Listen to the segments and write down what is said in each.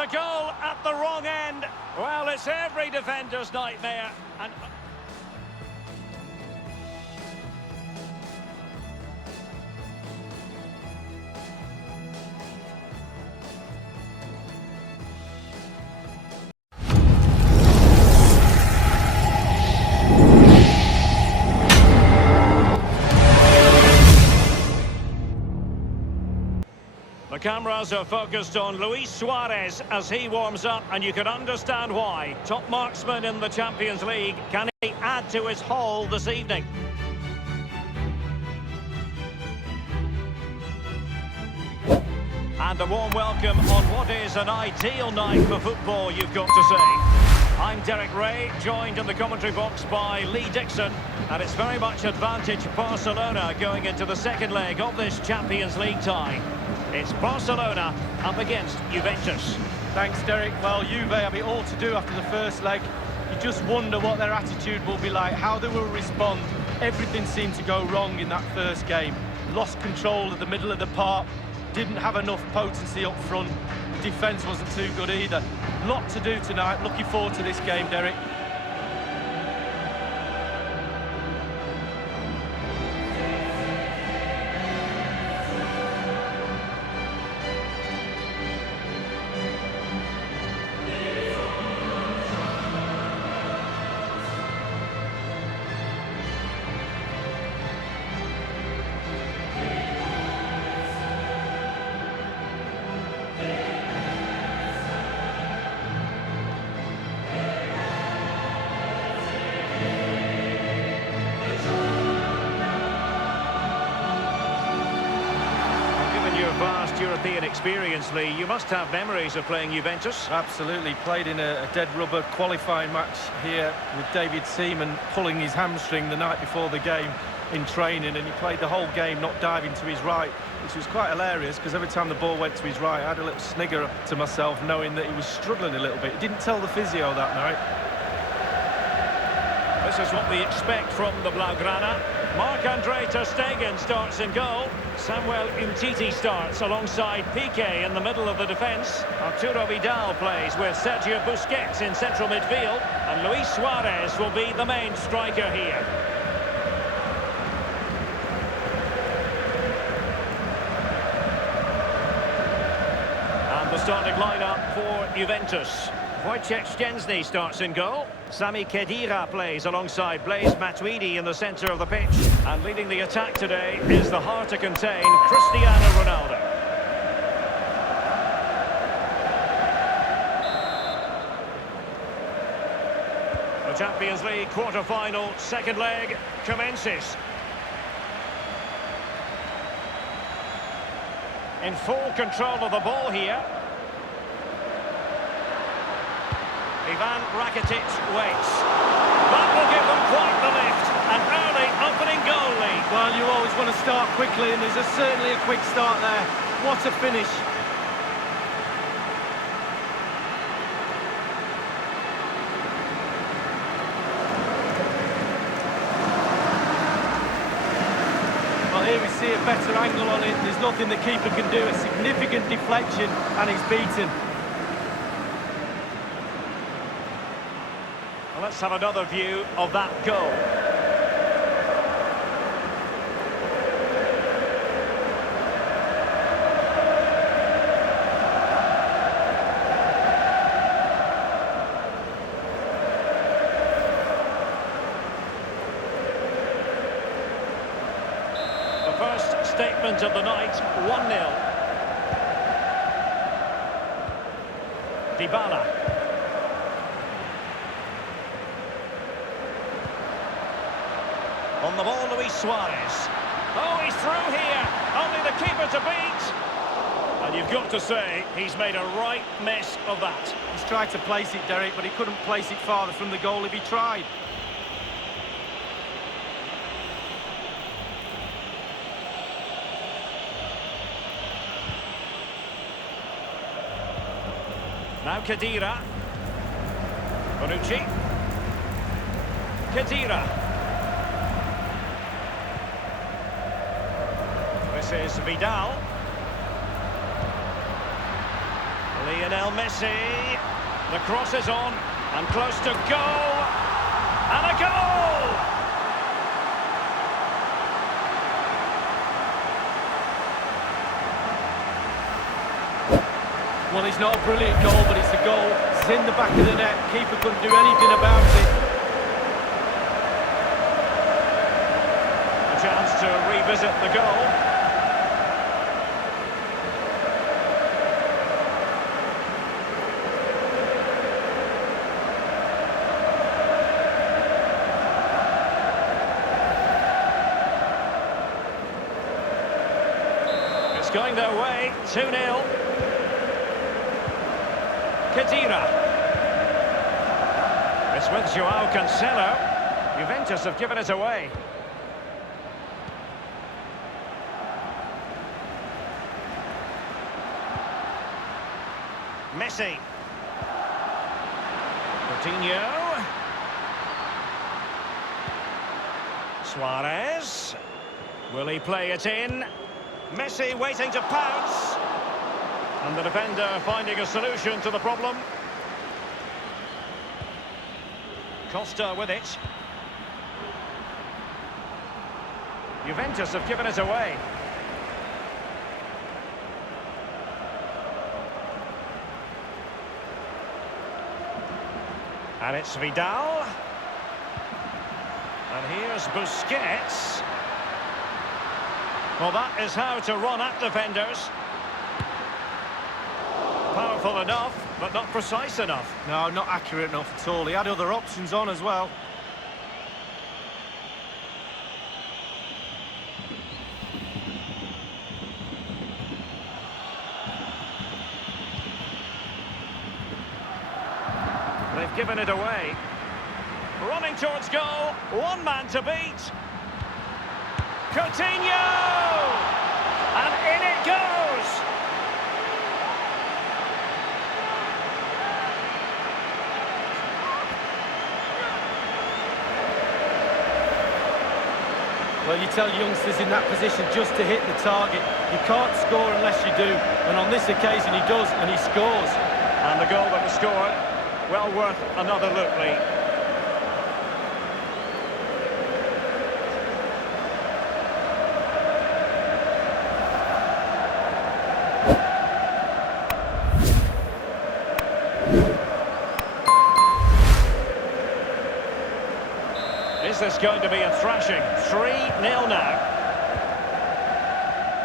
a goal at the wrong end. Well, it's every defender's nightmare. And the cameras are focused on Luis Suarez as he warms up, and you can understand why. Top marksman in the Champions League. Can he add to his haul this evening? And a warm welcome on what is an ideal night for football, you've got to say. I'm Derek Ray, joined in the commentary box by Lee Dixon, and it's very much advantage Barcelona going into the second leg of this Champions League tie. It's Barcelona up against Juventus. Thanks, Derek. Well, Juve have it all to do after the first leg. You just wonder what their attitude will be like, how they will respond. Everything seemed to go wrong in that first game. Lost control of the middle of the park, didn't have enough potency up front. The defence wasn't too good either. Lot to do tonight. Looking forward to this game, Derek. Vast European experience, Lee. You must have memories of playing Juventus. Absolutely. Played in a dead rubber qualifying match here with David Seaman pulling his hamstring the night before the game in training, and he played the whole game not diving to his right, which was quite hilarious because every time the ball went to his right I had a little snigger to myself knowing that he was struggling a little bit. He didn't tell the physio that night. This is what we expect from the Blaugrana. Marc-Andre ter Stegen starts in goal. Samuel Umtiti starts alongside Piqué in the middle of the defence. Arturo Vidal plays with Sergio Busquets in central midfield. And Luis Suarez will be the main striker here. And the starting lineup for Juventus. Wojciech Szczęsny starts in goal. Sami Khedira plays alongside Blaise Matuidi in the centre of the pitch. And leading the attack today is the hard to contain Cristiano Ronaldo. The Champions League quarter-final second leg commences. In full control of the ball here. Ivan Rakitic waits. That will give them quite the lift. An early opening goal lead. Well, you always want to start quickly, and there's certainly a quick start there. What a finish. Well, here we see a better angle on it. There's nothing the keeper can do. A significant deflection, and he's beaten. Let's have another view of that goal. The first statement of the night, 1-0. Dybala. On the ball, Luis Suarez. Oh, he's through here. Only the keeper to beat. And you've got to say, he's made a right mess of that. He's tried to place it, Derek, but he couldn't place it farther from the goal if he tried. Now Khedira. Bonucci. Khedira. This is Vidal. Lionel Messi. The cross is on, and close to goal. And a goal! Well, it's not a brilliant goal, but it's a goal. It's in the back of the net. Keeper couldn't do anything about it. A chance to revisit the goal. It's going their way, 2-0. Khedira. It's with Joao Cancelo. Juventus have given it away. Messi. Coutinho. Suarez. Will he play it in? Messi waiting to pounce. And the defender finding a solution to the problem. Costa with it. Juventus have given it away. And it's Vidal. And here's Busquets. Well, that is how to run at defenders. Powerful enough, but not precise enough. No, not accurate enough at all. He had other options on as well. They've given it away. Running towards goal. One man to beat. Coutinho! And in it goes! Well, you tell youngsters in that position just to hit the target. You can't score unless you do. And on this occasion, he does, and he scores. And the goal that was scored, well worth another look, Lee. Is this going to be a thrashing? 3-0 now.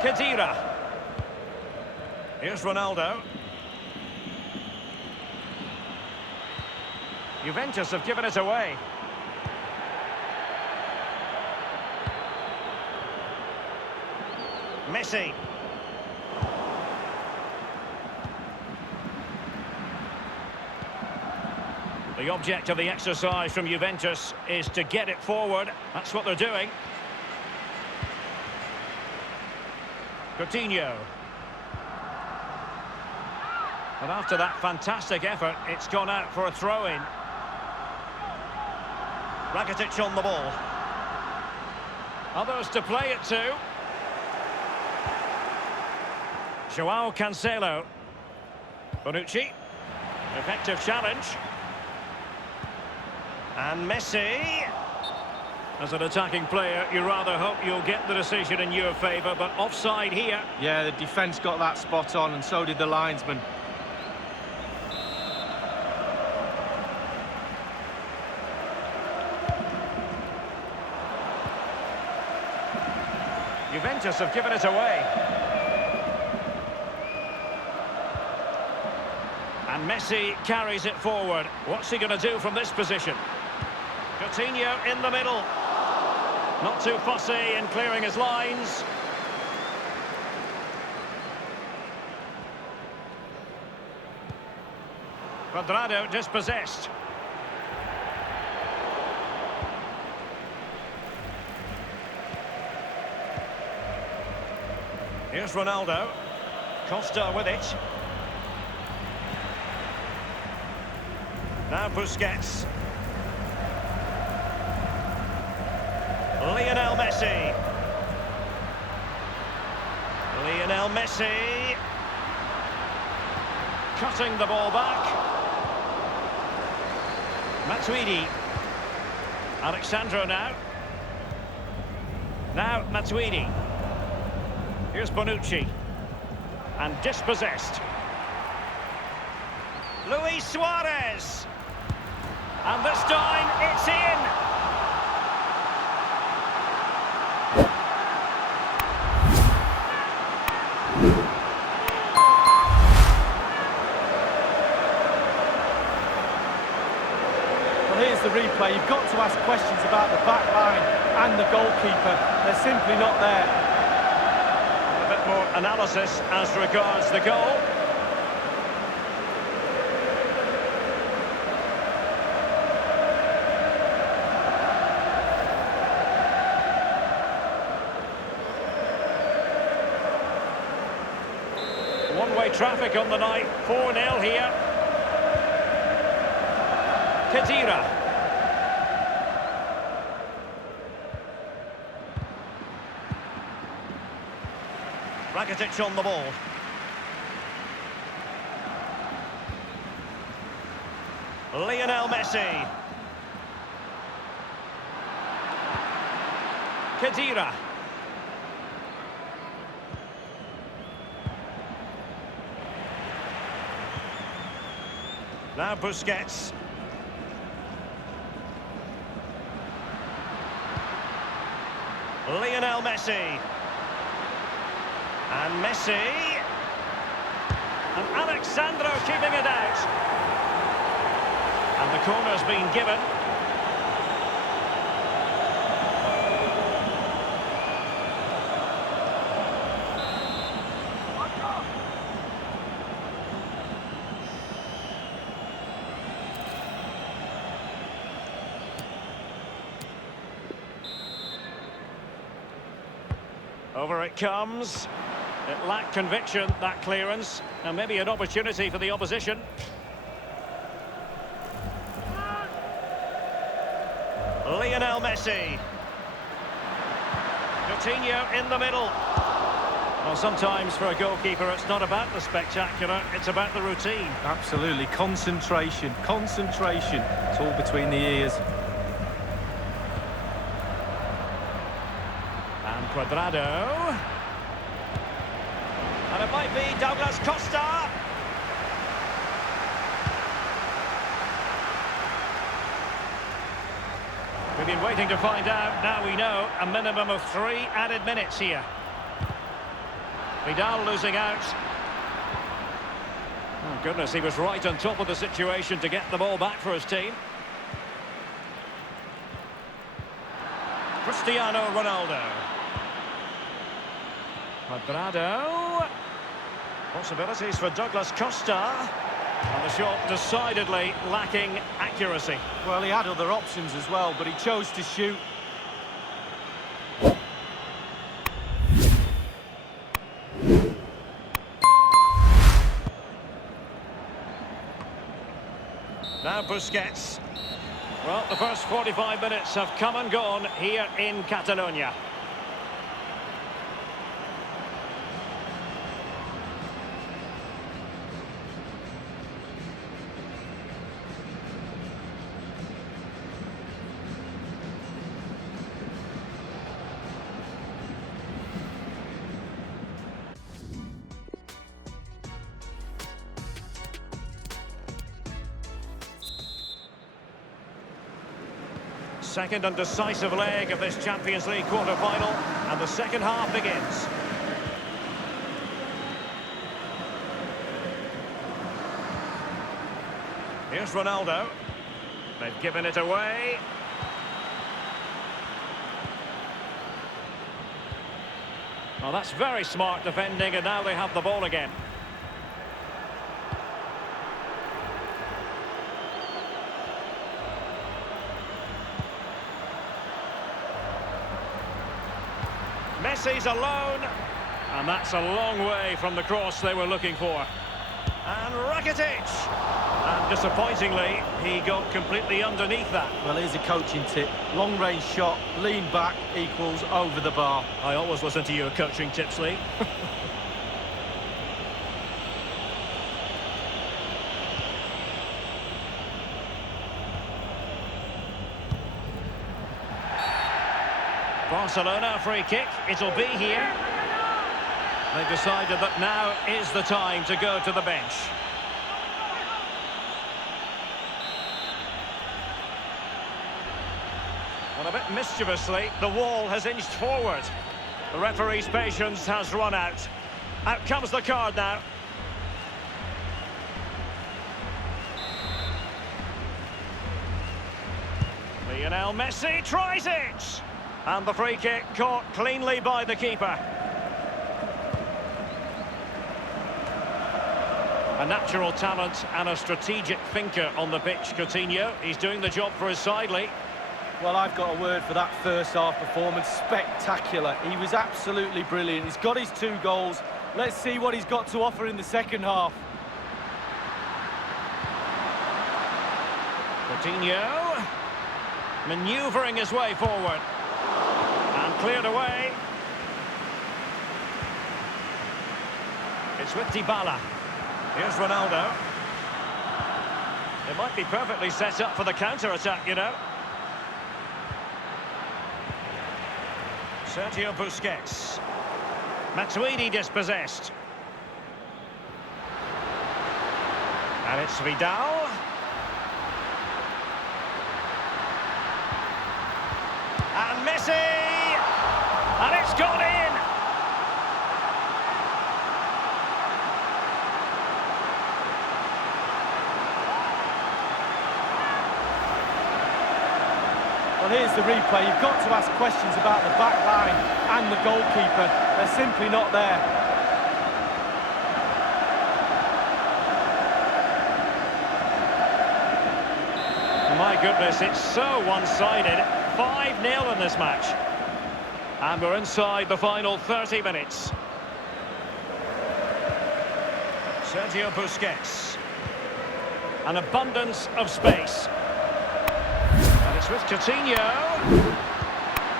Khedira. Here's Ronaldo. Juventus have given it away. Messi. The object of the exercise from Juventus is to get it forward. That's what they're doing. Coutinho. And after that fantastic effort, it's gone out for a throw-in. Rakitic on the ball. Others to play it to. Joao Cancelo. Bonucci. Effective challenge. And Messi. As an attacking player, you rather hope you'll get the decision in your favour, but offside here. Yeah, the defence got that spot on, and so did the linesman. Juventus have given it away. And Messi carries it forward. What's he going to do from this position? Coutinho in the middle. Not too fussy in clearing his lines. Cuadrado dispossessed. Here's Ronaldo. Costa with it. Now Busquets. Lionel Messi. Lionel Messi. cutting the ball back. Matuidi. Alexandro now. Now Matuidi. Here's Bonucci. And dispossessed. Luis Suarez. And this time, it's in. Well, here's the replay. You've got to ask questions about the back line and the goalkeeper. They're simply not there. A bit more analysis as regards the goal. One-way traffic on the night, 4-0 here. Khedira. Rakitic on the ball. Lionel Messi. Khedira. Now Busquets. Lionel Messi. And Messi. And Alexandro keeping it out. And the corner's been given. Over it comes. It lacked conviction, that clearance, and maybe an opportunity for the opposition. Lionel Messi. Coutinho in the middle. Well, sometimes for a goalkeeper, it's not about the spectacular, it's about the routine. Absolutely. Concentration. Concentration. It's all between the ears. And Cuadrado. And it might be Douglas Costa. We've been waiting to find out. Now we know a minimum of 3 added minutes here. Vidal losing out. Oh, goodness, he was right on top of the situation to get the ball back for his team. Cristiano Ronaldo. Cuadrado. Possibilities for Douglas Costa. And the shot decidedly lacking accuracy. Well, he had other options as well, but he chose to shoot. Now Busquets. Well, the first 45 minutes have come and gone here in Catalonia. Second and decisive leg of this Champions League quarter-final, and the second half begins. Here's Ronaldo. They've given it away. Well, that's very smart defending, and now they have the ball again. Messi's alone, and that's a long way from the cross they were looking for. And Rakitic! And disappointingly, he got completely underneath that. Well, here's a coaching tip. Long-range shot, lean back equals over the bar. I always listen to your coaching tips, Lee. Barcelona free kick, it'll be here. They've decided that now is the time to go to the bench. Well, a bit mischievously, the wall has inched forward. The referee's patience has run out. Out comes the card now. Lionel Messi tries it! And the free kick caught cleanly by the keeper. A natural talent and a strategic thinker on the pitch, Coutinho. He's doing the job for his side, Lee. Well, I've got a word for that first half performance. Spectacular. He was absolutely brilliant. He's got his 2 goals. Let's see what he's got to offer in the second half. Coutinho manoeuvring his way forward. And cleared away. It's with Dybala. Here's Ronaldo. It might be perfectly set up for the counter-attack, you know. Sergio Busquets. Matuidi dispossessed. And it's Vidal. And Messi! And it's gone in! Well, here's the replay. You've got to ask questions about the back line and the goalkeeper. They're simply not there. My goodness, it's so one-sided. 5-0 in this match. And we're inside the final 30 minutes. Sergio Busquets. An abundance of space. And it's with Coutinho.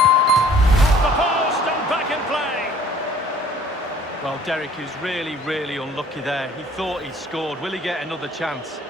Off the post and back in play. Well, Derek is really, really unlucky there. He thought he'd scored. Will he get another chance?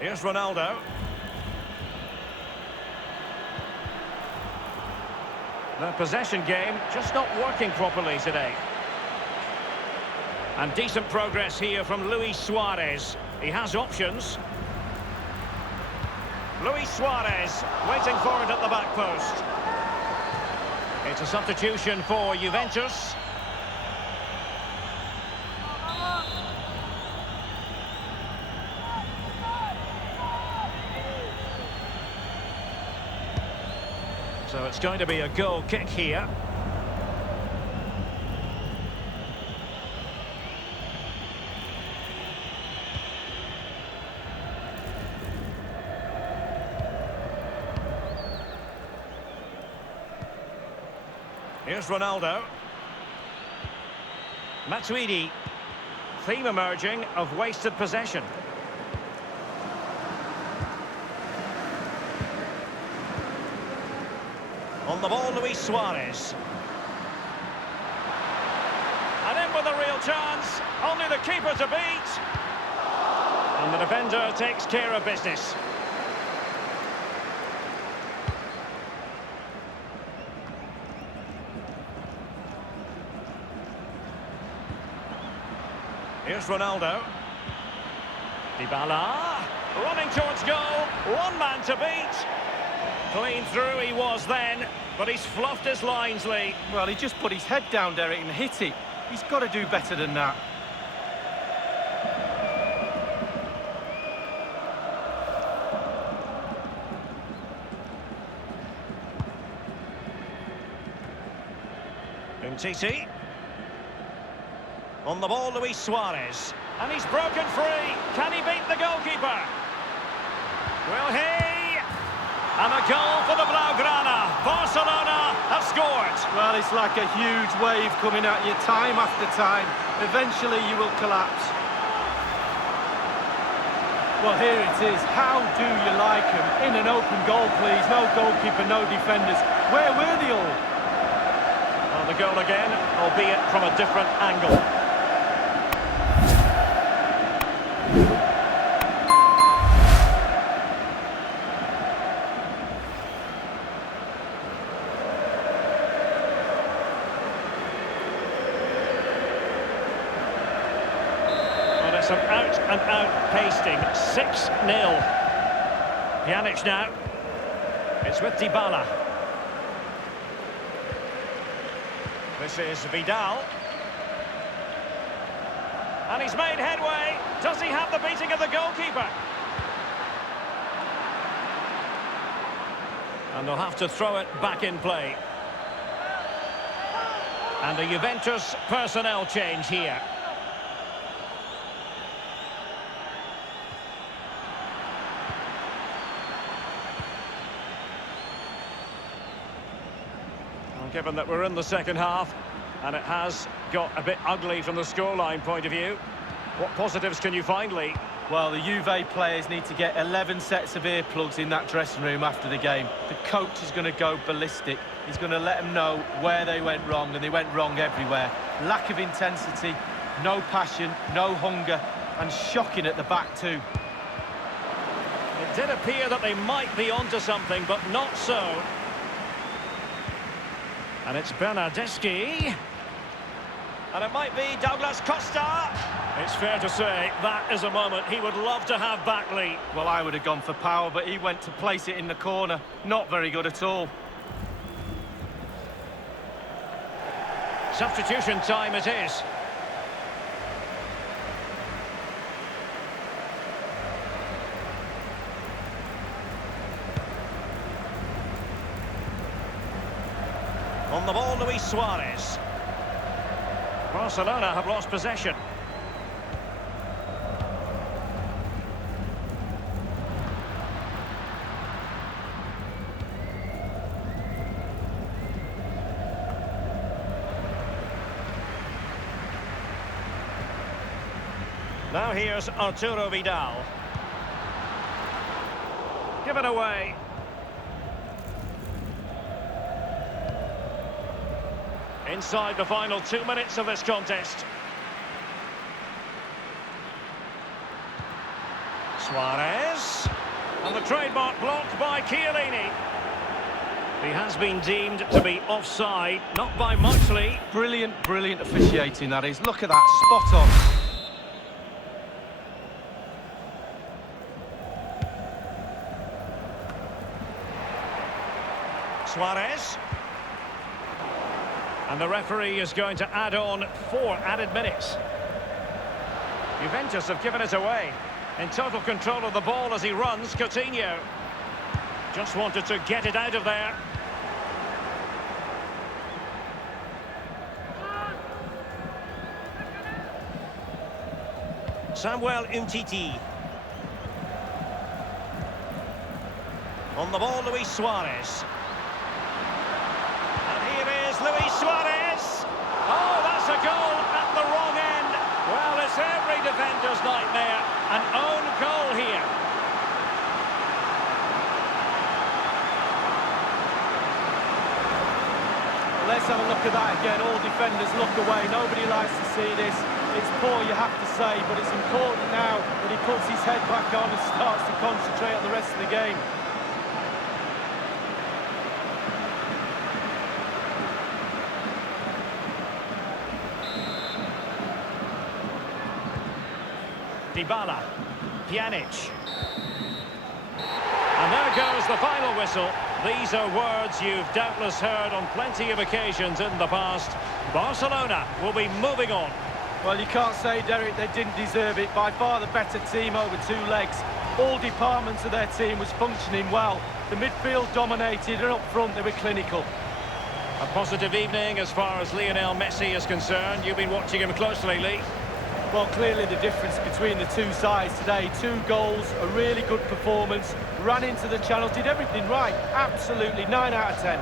Here's Ronaldo. The possession game just not working properly today. And decent progress here from Luis Suarez. He has options. Luis Suarez waiting for it at the back post. It's a substitution for Juventus. So it's going to be a goal kick here. Here's Ronaldo. Matuidi. Theme emerging of wasted possession. On the ball, Luis Suarez. And in with a real chance. Only the keeper to beat. And the defender takes care of business. Here's Ronaldo. Dybala. Running towards goal. One man to beat. Clean through he was then, but he's fluffed his lines, Lee. Well, he just put his head down, Derek, and hit it. He's got to do better than that. Umtiti. On the ball, Luis Suarez. And he's broken free. Can he beat the goalkeeper? Will he? And a goal for the Blaugrana. Barcelona have scored. Well, it's like a huge wave coming at you time after time. Eventually you will collapse. Well, here it is. How do you like him? In an open goal, please. No goalkeeper, no defenders. Where were they all? Well, the goal again, albeit from a different angle. Well, it's an out-and-out pasting. 6-0. Pjanic now. It's with Dybala. This is Vidal. And he's made headway. Does he have the beating of the goalkeeper? And they'll have to throw it back in play. And a Juventus personnel change here. Given that we're in the second half, and it has got a bit ugly from the scoreline point of view. What positives can you find, Lee? Well, the Juve players need to get 11 sets of earplugs in that dressing room after the game. The coach is going to go ballistic. He's going to let them know where they went wrong, and they went wrong everywhere. Lack of intensity, no passion, no hunger, and shocking at the back too. It did appear that they might be onto something, but not so. And it's Bernardeschi. And it might be Douglas Costa. It's fair to say that is a moment he would love to have back, Lee. Well, I would have gone for power, but he went to place it in the corner. Not very good at all. Substitution time it is. On the ball, Luis Suarez. Barcelona have lost possession. Now here's Arturo Vidal. Give it away. Inside the final 2 minutes of this contest. Suarez. And the trademark blocked by Chiellini. He has been deemed to be offside, not by much, Lee. Brilliant, brilliant officiating, that is. Look at that, spot on. Suarez. And the referee is going to add on 4 added minutes. Juventus have given it away. In total control of the ball as he runs, Coutinho. Just wanted to get it out of there. Samuel Umtiti. On the ball, Luis Suarez. Luis Suarez. Oh, that's a goal at the wrong end. Well, it's every defender's nightmare. An own goal here. Let's have a look at that again. All defenders look away. Nobody likes to see this. It's poor, you have to say, but it's important now that he puts his head back on and starts to concentrate on the rest of the game. Dybala, Pjanic. And there goes the final whistle. These are words you've doubtless heard on plenty of occasions in the past. Barcelona will be moving on. Well, you can't say, Derek, they didn't deserve it. By far the better team over 2 legs. All departments of their team was functioning well. The midfield dominated, and up front they were clinical. A positive evening as far as Lionel Messi is concerned. You've been watching him closely, Lee. Well, clearly the difference between the two sides today. 2 goals, a really good performance, ran into the channels, did everything right. Absolutely, 9 out of 10.